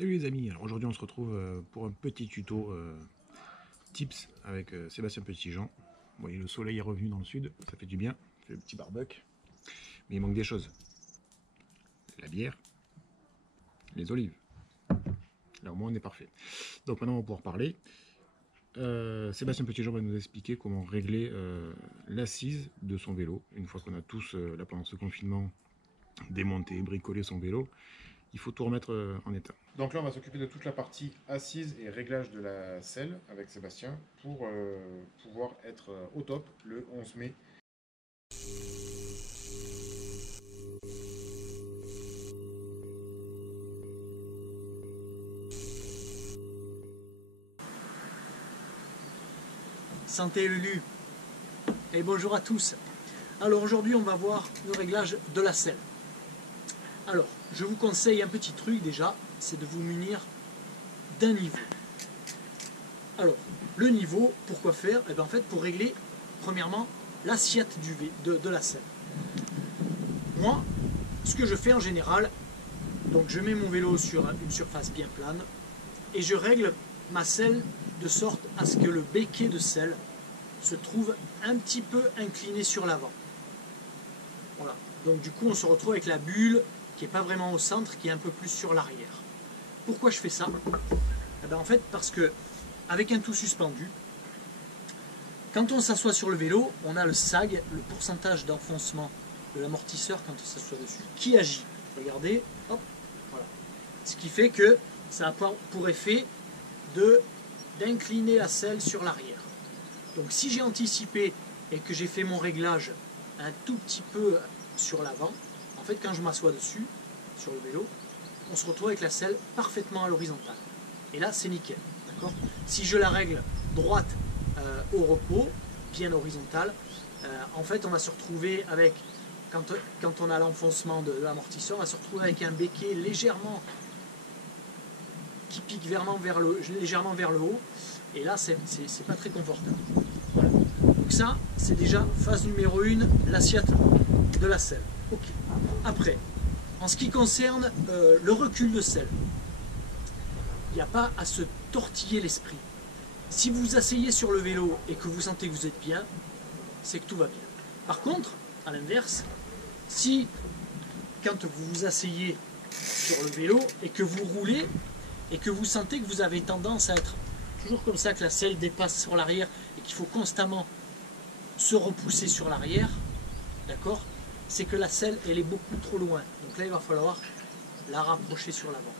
Salut les amis, alors aujourd'hui on se retrouve pour un petit tuto tips avec Sébastien Petitjean. Vous voyez, le soleil est revenu dans le sud, ça fait du bien, ça fait le petit barbecue. Mais il manque des choses. La bière, les olives. Là au moins on est parfait. Donc maintenant on va pouvoir parler. Sébastien Petitjean va nous expliquer comment régler l'assise de son vélo. Une fois qu'on a tous, là pendant ce confinement, démonté, bricolé son vélo, il faut tout remettre en état. Donc là, on va s'occuper de toute la partie assise et réglage de la selle avec Sébastien pour pouvoir être au top le 11 mai. Santé Lulu et bonjour à tous. Alors aujourd'hui on va voir le réglage de la selle. Alors je vous conseille un petit truc déjà, c'est de vous munir d'un niveau. Alors le niveau, pourquoi faire? En fait pour régler premièrement l'assiette de la selle. Moi ce que je fais en général, donc je mets mon vélo sur une surface bien plane et je règle ma selle de sorte à ce que le béquet de selle se trouve un petit peu incliné sur l'avant. Voilà. Donc du coup on se retrouve avec la bulle qui n'est pas vraiment au centre, qui est un peu plus sur l'arrière. Pourquoi je fais ça? En fait parce que avec un tout suspendu, quand on s'assoit sur le vélo, on a le sag, le pourcentage d'enfoncement de l'amortisseur quand on s'assoit dessus, qui agit. Regardez, hop, voilà. Ce qui fait que ça a pour effet d'incliner la selle sur l'arrière. Donc si j'ai anticipé et que j'ai fait mon réglage un tout petit peu sur l'avant, en fait quand je m'assois dessus, sur le vélo, on se retrouve avec la selle parfaitement à l'horizontale. Et là c'est nickel. Si je la règle droite au repos, bien horizontale, en fait on va se retrouver avec, quand on a l'enfoncement de l'amortisseur, on va se retrouver avec un béquet légèrement qui pique légèrement vers le haut. Et là, c'est pas très confortable. Voilà. Donc ça, c'est déjà phase numéro 1, l'assiette de la selle. Ok. Après, en ce qui concerne le recul de selle, il n'y a pas à se tortiller l'esprit. Si vous vous asseyez sur le vélo et que vous sentez que vous êtes bien, c'est que tout va bien. Par contre, à l'inverse, si quand vous vous asseyez sur le vélo et que vous roulez et que vous sentez que vous avez tendance à être toujours comme ça, que la selle dépasse sur l'arrière et qu'il faut constamment se repousser sur l'arrière, d'accord, c'est que la selle elle est beaucoup trop loin. Donc là il va falloir la rapprocher sur l'avant.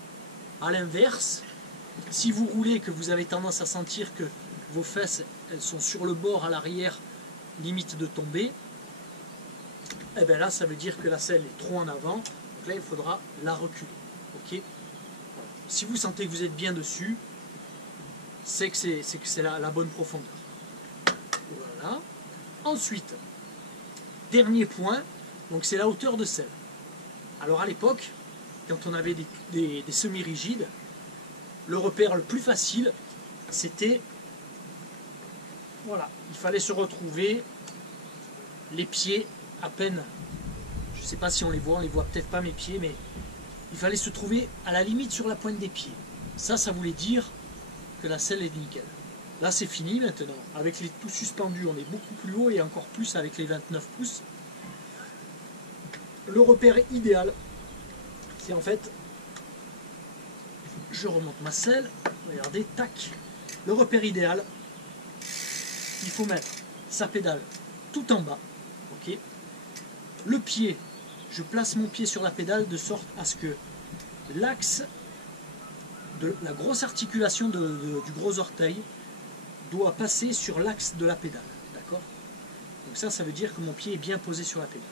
A l'inverse, si vous roulez et que vous avez tendance à sentir que vos fesses elles sont sur le bord à l'arrière, limite de tomber, et bien là ça veut dire que la selle est trop en avant. Donc là il faudra la reculer. Ok. Si vous sentez que vous êtes bien dessus, c'est que c'est la bonne profondeur. Voilà. Ensuite, dernier point, donc c'est la hauteur de selle. Alors à l'époque, quand on avait des semi-rigides, le repère le plus facile, c'était, voilà, il fallait se retrouver les pieds à peine, je ne sais pas si on les voit peut-être pas mes pieds, mais il fallait se trouver à la limite sur la pointe des pieds. Ça voulait dire que la selle est nickel. Là c'est fini maintenant. Avec les tout suspendus, on est beaucoup plus haut et encore plus avec les 29 pouces. Le repère idéal, c'est en fait, je remonte ma selle, regardez, tac. Le repère idéal, il faut mettre sa pédale tout en bas, ok. Le pied, je place mon pied sur la pédale de sorte à ce que l'axe de la grosse articulation du gros orteil doit passer sur l'axe de la pédale, d'accord. Donc ça veut dire que mon pied est bien posé sur la pédale.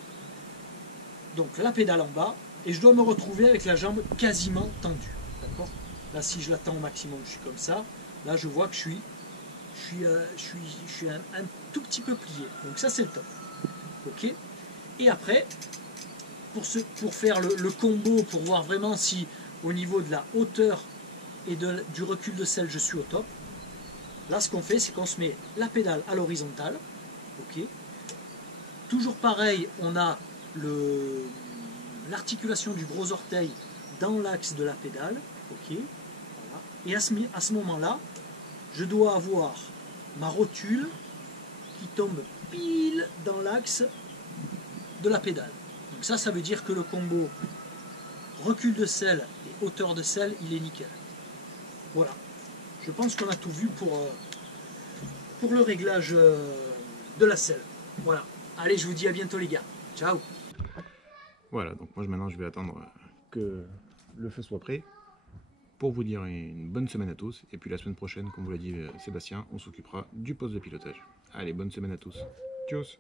Donc la pédale en bas, et je dois me retrouver avec la jambe quasiment tendue, d'accord. Là si je la tends au maximum, je suis comme ça. Là je vois que je suis un tout petit peu plié. Donc ça c'est le top, ok. Et après, pour faire le combo, pour voir vraiment si au niveau de la hauteur et du recul de selle je suis au top, là ce qu'on fait c'est qu'on se met la pédale à l'horizontale, ok. Toujours pareil, on a l'articulation du gros orteil dans l'axe de la pédale. Ok. Voilà. Et à ce moment-là, je dois avoir ma rotule qui tombe pile dans l'axe de la pédale. Donc ça veut dire que le combo recul de selle et hauteur de selle, il est nickel. Voilà. Je pense qu'on a tout vu pour le réglage de la selle. Voilà. Allez, je vous dis à bientôt les gars. Ciao. Voilà, donc moi maintenant je vais attendre que le feu soit prêt pour vous dire une bonne semaine à tous. Et puis la semaine prochaine, comme vous l'a dit Sébastien, on s'occupera du poste de pilotage. Allez, bonne semaine à tous. Tchuss.